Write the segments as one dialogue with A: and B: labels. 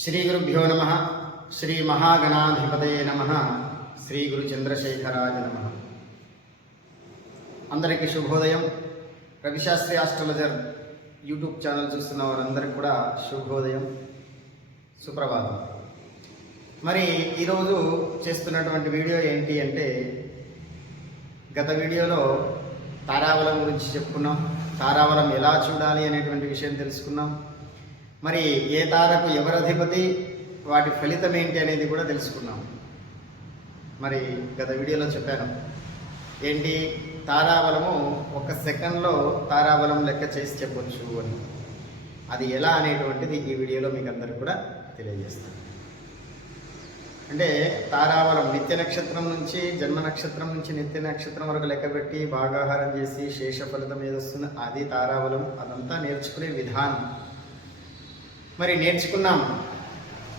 A: శ్రీ గురుభ్యో నమ శ్రీ మహాగణాధిపతయే నమ శ్రీ గురు చంద్రశేఖరాయ నమ. అందరికీ శుభోదయం. రవిశాస్త్రి ఆస్ట్రాలజర్ యూట్యూబ్ ఛానల్ చూస్తున్న వారందరికీ కూడా శుభోదయం. సుప్రభాతం. మరి ఈరోజు చేస్తున్నటువంటి వీడియో ఏంటి అంటే గత వీడియోలో తారావలం గురించి చెప్పుకున్నాం. తారావలం ఎలా చూడాలి అనేటువంటి విషయం తెలుసుకున్నాం. మరి ఏ తారకు ఎవరధిపతి వాటి ఫలితం ఏంటి అనేది కూడా తెలుసుకున్నాం. మరి గత వీడియోలో చెప్పాను. ఏంటి? తారాబలము ఒక సెకండ్లో తారాబలం లెక్క చేసి చెప్పొచ్చు అని. అది ఎలా అనేటువంటిది ఈ వీడియోలో మీకు అందరికి కూడా తెలియజేస్తాను. అంటే తారాబలం నిత్య నక్షత్రం నుంచి జన్మ నక్షత్రం నుంచి నిత్య నక్షత్రం వరకు లెక్కబెట్టి భాగాహారం చేసి శేష ఫలితం ఏదొస్తుందో అది తారావలం అదంతా నేర్చుకునే విధానం. మరి నేర్చుకున్నాం.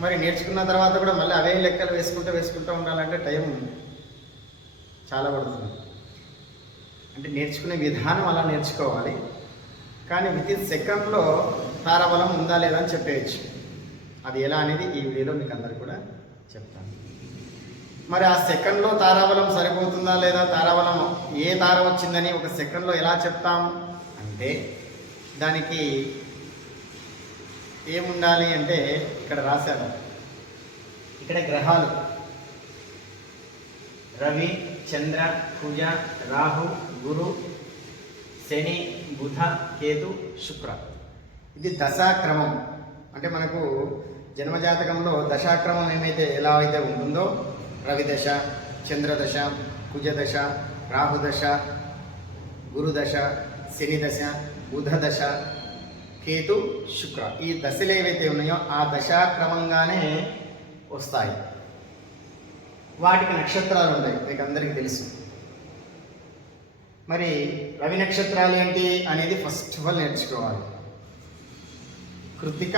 A: మరి నేర్చుకున్న తర్వాత కూడా మళ్ళీ అవే లెక్కలు వేసుకుంటూ వేసుకుంటూ ఉండాలంటే టైం చాలా పడుతుంది. అంటే నేర్చుకునే విధానం అలా నేర్చుకోవాలి. కానీ విత్ ఇన్ సెకండ్లో తారాబలం ఉందా లేదా అని చెప్పేయచ్చు. అది ఎలా అనేది ఈ వీడియోలో మీకు అందరు కూడా చెప్తాను. మరి ఆ సెకండ్లో తారాబలం సరిపోతుందా లేదా తారాబలం ఏ తార వచ్చిందని ఒక సెకండ్లో ఎలా చెప్తాం? అంటే దానికి ఏముండాలి అంటే ఇక్కడ రాశాను. ఇక్కడ గ్రహాలు. రవి చంద్ర కుజ రాహు గురు శని బుధ కేతు శుక్ర. ఇది దశాక్రమం. అంటే మనకు జన్మజాతకంలో దశాక్రమం ఏమైతే ఎలా అయితే ఉంటుందో రవి దశ చంద్రదశ కుజదశ రాహుదశ గురుదశ శనిదశ బుధదశ బుధ దశ కేతు శుక్ర. ఈ దశలు ఏవైతే ఉన్నాయో ఆ దశాక్రమంగానే వస్తాయి. వాటికి నక్షత్రాలు ఉంటాయి. మీకు అందరికీ తెలుసు. మరి రవి నక్షత్రాలు ఏంటి అనేది ఫస్ట్ ఆఫ్ ఆల్ నేర్చుకోవాలి. కృతిక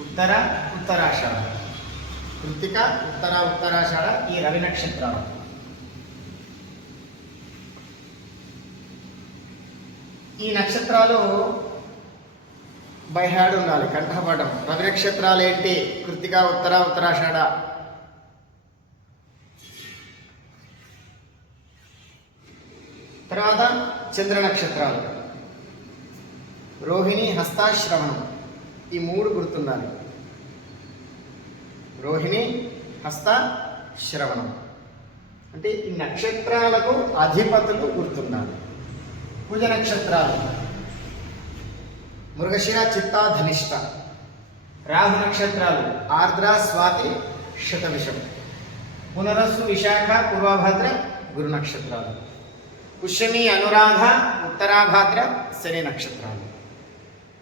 A: ఉత్తర ఉత్తరాషాఢ. కృతిక ఉత్తర ఉత్తరాషాఢ ఈ రవి నక్షత్రాలు. ఈ నక్షత్రాలు బై హ్యాడ్ ఉండాలి కంఠపాఠం. రవి నక్షత్రాలు ఏంటి కృతిక ఉత్తర ఉత్తరాషాఢ. తర్వాత చంద్ర నక్షత్రాలు రోహిణి హస్తాశ్రవణం. ఈ మూడు గుర్తుండాలి. రోహిణి హస్త శ్రవణం అంటే ఈ నక్షత్రాలకు అధిపతులు గుర్తుండాలి. కుజ నక్షత్రాలు. మృగశిర చిత్త ధనిష్ట. రాహు నక్షత్రాలు ఆర్ద్ర స్వాతి శతవిషం. పునరస్సు విశాఖ పూర్వభద్ర గురు నక్షత్రాలు. పుష్యమి అనురాధ ఉత్తరాభాద్ర శని నక్షత్రాలు.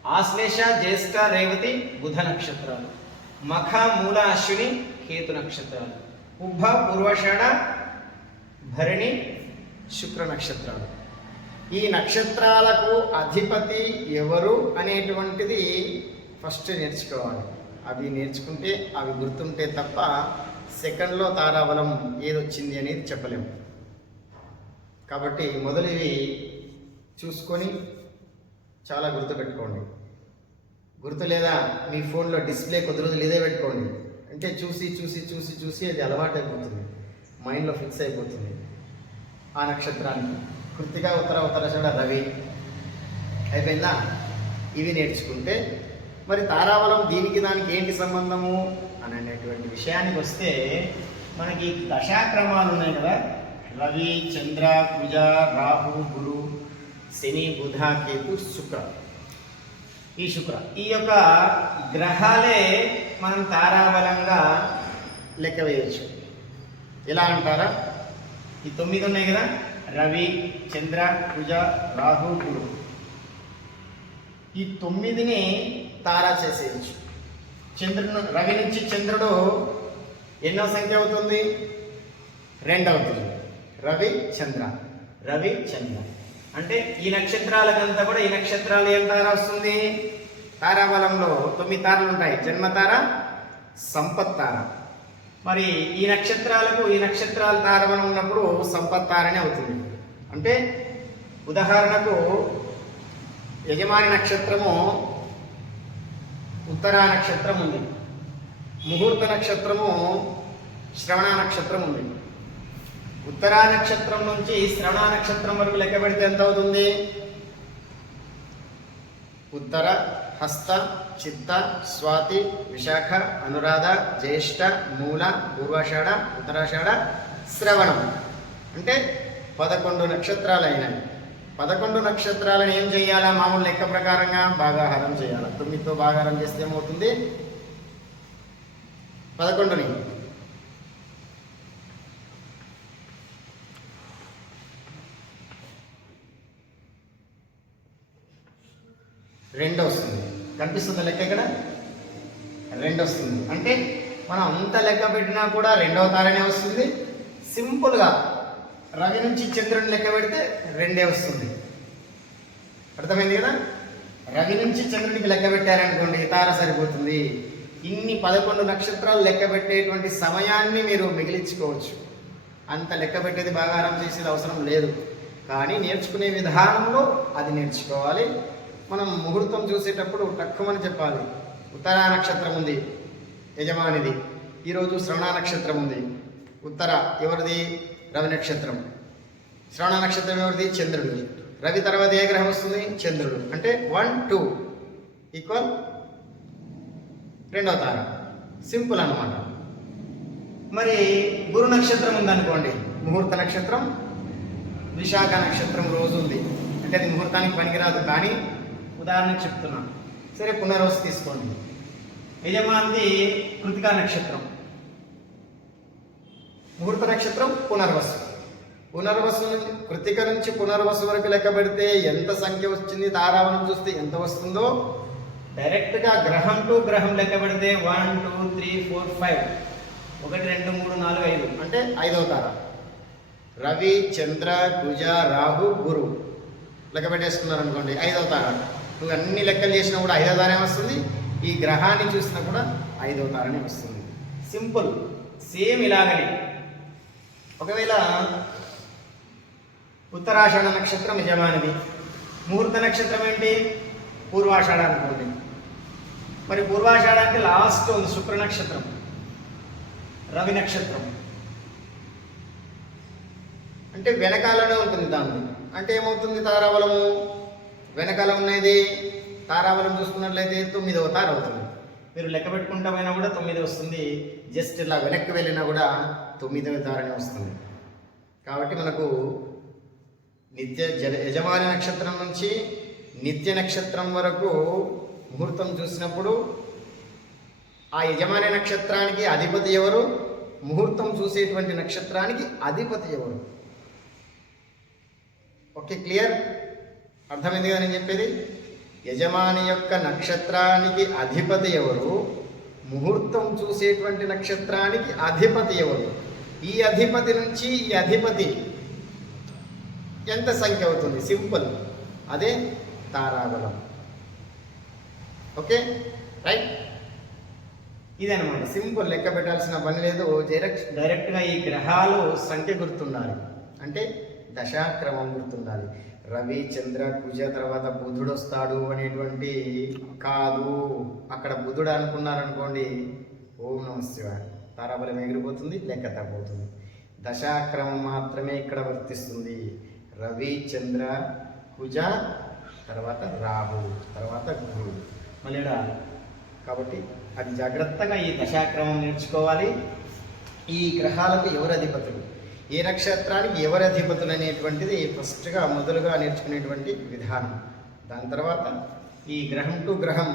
A: ఆశ్లేష జ్యేష్ఠ రేవతి బుధ నక్షత్రాలు. మఖ మూల అశ్విని కేతు నక్షత్రాలు. ఉభ పూర్వషణ భరణి శుక్ర నక్షత్రాలు. ఈ నక్షత్రాలకు అధిపతి ఎవరు అనేటువంటిది ఫస్ట్ నేర్చుకోవాలి. అవి నేర్చుకుంటే అవి గుర్తుంటే తప్ప సెకండ్లో తారాబలం ఏదొచ్చింది అనేది చెప్పలేము. కాబట్టి మొదలు చూసుకొని చాలా గుర్తుపెట్టుకోండి గుర్తు లేదా మీ ఫోన్లో డిస్ప్లే కొద్ది రోజులు ఇదే పెట్టుకోండి. అంటే చూసి చూసి చూసి చూసి అది అలవాటు అయిపోతుంది మైండ్లో ఫిక్స్ అయిపోతుంది. ఆ నక్షత్రానికి. కృతిక ఉత్తర ఉత్తరాషాఢ రవి. అయిపోయిందా? ఇవి నేర్చుకుంటే మరి తారాబలం దీనికి దానికి ఏంటి సంబంధము అని అనేటువంటి విషయానికి వస్తే మనకి దశాక్రమాలు ఉన్నాయి కదా. రవి చంద్ర కుజ రాహు గురు శని బుధ కేతు శుక్ర. ఈ శుక్ర. ఈ యొక్క గ్రహాలే మనం తారాబలంగా లెక్క వేయచ్చు. ఎలా అంటారా? ఈ తొమ్మిది ఉన్నాయి కదా. రవి చంద్ర కుజ రాహు గురు. ఈ తొమ్మిదిని తారా చేసేయచ్చు. చంద్రుడు రవి నుంచి చంద్రుడు ఎన్నో సంఖ్య అవుతుంది? రెండు అవుతుంది రవి చంద్ర. రవి చంద్ర. అంటే ఈ నక్షత్రాలకంతా కూడా ఈ నక్షత్రాలు ఏం తార వస్తుంది? తారాబలంలో తొమ్మిది తారలు ఉంటాయి. జన్మతార సంపత్ తార మరి ఈ నక్షత్రాలకు ఈ నక్షత్రాల తారబలం ఉన్నప్పుడు సంపత్తారనే అవుతుంది. అంటే ఉదాహరణకు యజమాని నక్షత్రము ఉత్తరా నక్షత్రం ఉంది. ముహూర్త నక్షత్రము శ్రవణ నక్షత్రం ఉంది. ఉత్తరా నక్షత్రం నుంచి శ్రవణ నక్షత్రం వరకు లెక్క పెడితే ఎంత అవుతుంది? ఉత్తర హస్త చిత్త స్వాతి విశాఖ అనురాధ జ్యేష్ఠ మూల పూర్వాషాఢ ఉత్తరాషాఢ శ్రవణం. అంటే పదకొండు నక్షత్రాలు అయినాయి పదకొండు నక్షత్రాలను ఏం చేయాలా? మామూలు లెక్క ప్రకారంగా భాగాహారం చేయాలి? తొమ్మిదితో భాగాహారం చేస్తే ఏమవుతుంది? పదకొండుని. రెండు వస్తుంది. కనిపిస్తుంది లెక్క ఇక్కడ? రెండు వస్తుంది. అంటే మనం అంత లెక్క పెట్టినా కూడా రెండవ తారనే వస్తుంది. సింపుల్గా రవి నుంచి చంద్రుని లెక్క పెడితే రెండే వస్తుంది. అర్థమైంది కదా? రవి నుంచి చంద్రునికి లెక్క పెట్టారనుకోండి తార సరిపోతుంది. ఇన్ని పదకొండు నక్షత్రాలు లెక్క పెట్టేటువంటి సమయాన్ని మీరు మిగిలించుకోవచ్చు. అంత లెక్క పెట్టేది బాగారం చేసేది అవసరం లేదు. కానీ నేర్చుకునే విధానంలో అది నేర్చుకోవాలి. మనం ముహూర్తం చూసేటప్పుడు టక్కుమని చెప్పాలి. ఉత్తరా నక్షత్రం ఉంది. యజమానిది. ఈరోజు శ్రవణ నక్షత్రం ఉంది. ఉత్తర ఎవరిది? రవి నక్షత్రం. శ్రవణ నక్షత్రం ఎవరిది? చంద్రుడు రవి తర్వాత ఏ గ్రహం వస్తుంది? చంద్రుడు. అంటే వన్ టూ ఈక్వల్ రెండవ తార. సింపుల్ అన్నమాట. మరి గురు నక్షత్రం ఉందనుకోండి. ముహూర్త నక్షత్రం విశాఖ నక్షత్రం రోజు ఉంది. అంటే అది ముహూర్తానికి పనికిరాదు కానీ ఉదాహరణకు చెప్తున్నాను సరే పునర్వసు తీసుకోండి. యజమానిది కృతికా నక్షత్రం. ముహూర్త నక్షత్రం పునర్వసు. పునర్వసు నుంచి కృతిక నుంచి పునర్వసు వరకు లెక్క పెడితే ఎంత సంఖ్య వచ్చింది? తారావనం చూస్తే ఎంత వస్తుందో? డైరెక్ట్గా గ్రహం టు గ్రహం లెక్క పెడితే one two three four five. ఒకటి రెండు మూడు నాలుగు ఐదు. అంటే ఐదవ తార. రవి చంద్ర కుజ రాహు గురు. లెక్క పెట్టేసుకున్నారనుకోండి ఐదవ తార. నువ్వు అన్ని లెక్కలు చేసినా కూడా ఐదో తారే వస్తుంది. ఈ గ్రహాన్ని చూసినా కూడా ఐదవ తారనే వస్తుంది. సింపుల్. సేమ్ ఇలాగనే. ఒకవేళ ఉత్తరాషాఢ నక్షత్రం యజమానిది. ముహూర్త నక్షత్రం ఏంటి? పూర్వాషాఢ అనుకోండి. మరి పూర్వాషాఢానికి అంటే లాస్ట్ ఉంది శుక్ర నక్షత్రం. రవి నక్షత్రం. అంటే వెనకాలనే ఉంటుంది దాన్ని. అంటే ఏమవుతుంది తారాబలము? వెనకాల ఉన్నది తారాబలం చూసుకున్నట్లయితే తొమ్మిదవ తార అవుతుంది. మీరు లెక్క పెట్టుకుంటా పోయినా కూడా తొమ్మిది వస్తుంది. జస్ట్ ఇలా వెనక్కి వెళ్ళినా కూడా తొమ్మిదవ తారనే వస్తుంది. కాబట్టి మనకు నిత్య జ యజమాని నక్షత్రం నుంచి నిత్య నక్షత్రం వరకు ముహూర్తం చూసినప్పుడు ఆ యజమాని నక్షత్రానికి అధిపతి ఎవరు? ముహూర్తం చూసేటువంటి నక్షత్రానికి అధిపతి ఎవరు? Okay clear? అర్థమైంది కదా నేను చెప్పేది? యజమాని యొక్క నక్షత్రానికి అధిపతి ఎవరు? ముహూర్తం చూసేటువంటి నక్షత్రానికి అధిపతి ఎవరు? ఈ అధిపతి నుంచి ఈ అధిపతి. ఎంత సంఖ్య అవుతుంది? సింపుల్. అదే తారాబలం. ఓకే? రైట్? ఇదనమాట సింపుల్. లెక్క పెట్టాల్సిన పని లేదు. డైరెక్ట్ డైరెక్ట్గా ఈ గ్రహాలు సంఖ్య గుర్తుండాలి. అంటే దశాక్రమం గుర్తుండాలి. రవి చంద్ర కుజ తర్వాత బుధుడు వస్తాడు అనేటువంటి కాదు. అక్కడ బుధుడు అనుకున్నారనుకోండి ఓం నమ శివ తారాబలం ఎగిరిపోతుంది లెక్క తగ్గిపోతుంది. దశాక్రమం మాత్రమే ఇక్కడ వర్తిస్తుంది. రవి చంద్ర కుజ తర్వాత రాహు తర్వాత గురుడు మళ్ళీ కాబట్టి అది జాగ్రత్తగా ఈ దశాక్రమం నేర్చుకోవాలి. ఈ గ్రహాలకు ఎవరు అధిపతులు? ఏ నక్షత్రానికి ఎవరి అధిపతులు అనేటువంటిది ఫస్ట్గా మొదలుగా నేర్చుకునేటువంటి విధానం. దాని తర్వాత ఈ గ్రహం టు గ్రహం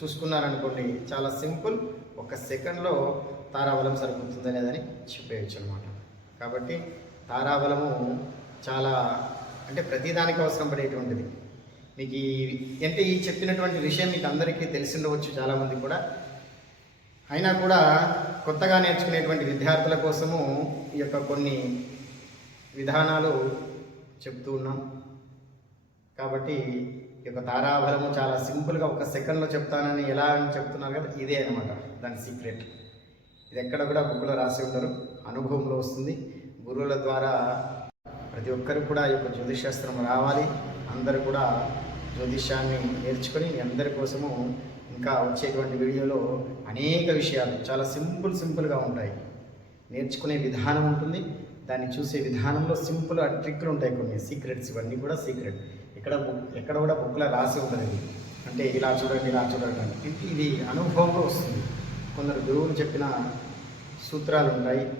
A: చూసుకున్నారనుకోండి చాలా సింపుల్ ఒక సెకండ్లో తారాబలం సరిపోతుంది అనేదని చెప్పేయచ్చు అనమాట కాబట్టి తారాబలము చాలా అంటే ప్రతిదానికి అవసరం పడేటువంటిది. మీకు ఈ అంటే ఈ చెప్పినటువంటి విషయం మీకు అందరికీ తెలిసి ఉండవచ్చు చాలామంది కూడా. అయినా కూడా కొత్తగా నేర్చుకునేటువంటి విద్యార్థుల కోసము ఈ యొక్క కొన్ని విధానాలు చెప్తూ ఉన్నాం. కాబట్టి ఈ యొక్క తారాబలము చాలా సింపుల్గా ఒక సెకండ్లో చెప్తానని ఎలా అని చెప్తున్నారు కదా ఇదే అనమాట దాని సీక్రెట్. ఇది ఎక్కడ కూడా బుక్లో రాసి ఉండరు. అనుభవంలో వస్తుంది. గురువుల ద్వారా ప్రతి ఒక్కరు కూడా ఈ యొక్క జ్యోతిషాస్త్రం రావాలి. అందరూ కూడా జ్యోతిష్యాన్ని నేర్చుకొని అందరి కోసము ఇంకా వచ్చేటువంటి వీడియోలో అనేక విషయాలు చాలా సింపుల్ సింపుల్గా ఉంటాయి. నేర్చుకునే విధానం ఉంటుంది. దాన్ని చూసే విధానంలో సింపుల్ ట్రిక్లు ఉంటాయి కొన్ని. సీక్రెట్స్ ఇవన్నీ కూడా సీక్రెట్. ఇక్కడ బుక్ ఎక్కడ కూడా బుక్లో రాసి ఉంటుంది అంటే ఇలా చూడండి ఇలా చూడండి ఇది- ఇది అనుభవంలో వస్తుంది. కొందరు గురువులు చెప్పిన సూత్రాలు ఉంటాయి.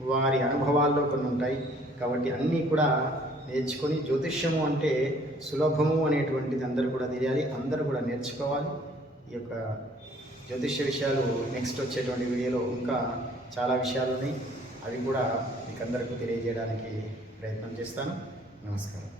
A: వారి అనుభవాల్లో కొన్ని ఉంటాయి. కాబట్టి అన్నీ కూడా నేర్చుకొని జ్యోతిష్యము అంటే సులభము అనేటువంటిది అందరూ కూడా తెలియాలి. అందరూ కూడా నేర్చుకోవాలి. ఈ యొక్క జ్యోతిష్య విషయాలు నెక్స్ట్ వచ్చేటువంటి వీడియోలో ఇంకా చాలా విషయాలు ఉన్నాయి. అవి కూడా మీకు అందరికీ తెలియజేయడానికి ప్రయత్నం చేస్తాను. నమస్కారం.